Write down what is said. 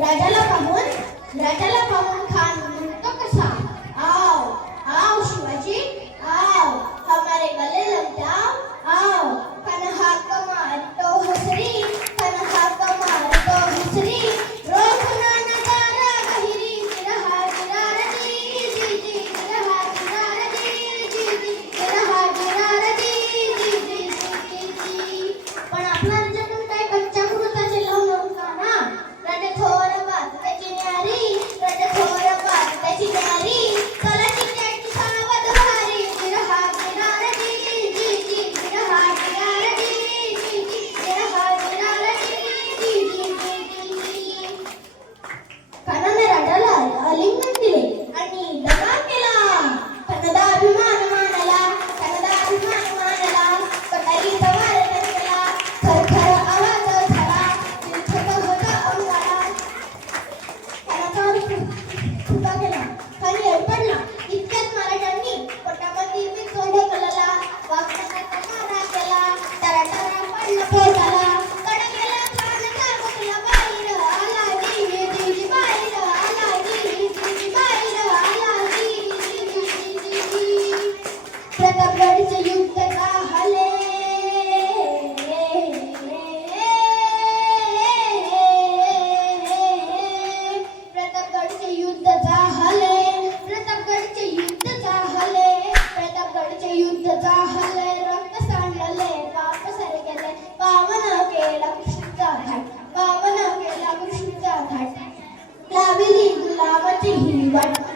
राजाला पाहून खान म्हणतो कसा, आओ आओ शिवाजी आओ, हमारे गले लग जाओ आओ, खान हाक मारतो हसरी, खान हाक मारतो हसरी, रोखना नजारा गहिरी, गिरहा गिरारती जी जी, गिरहा गिरारती जी जी, गिरहा गिरारती जी जी जी. पण आपला राजाकडे काय कच्च्या कृताचे लावून नव्हता ना. राजा थोर बात त्याची न्यारी, राजा थोर बात त्याची न्यारी, कलाची त्याची सावध भारी, गिरहा गिरारती जी जी, गिरहा गिरारती जी जी, गिरहा गिरारती जी जी जी. खानाने राजाला आलिंगन दिले आणि दगा केला. खानाचा अभिमान मानला, खानाचा अभिमान मानला, कटारीचा वार केला, थरथर आवाज झाला, चिलखत होता अंगाला. खानाचा फुका केला, खाली पडला. इतक्यात मराठ्यांनी पोटामध्ये विजोड ढकलला, वाघनाचा मारा केला, टराटरा पडला पोटाला. कडकेला खान काबूतला बाहेर आला, जी जी जी बाहेर आला, जी जी बाहेर आला, जी जी जी. प्रतापगडचे युद्ध झाले, प्रतापगडचे युद्ध झाले, प्रतापगडचे युद्ध झाले, प्रतापगडचे युद्ध झाले. रक्त सांडले, पाप सर गेले, पावन केला कृष्णचा घाट, पावन केला कृष्णचा घाट. लावली गुलाबाची ही वाट.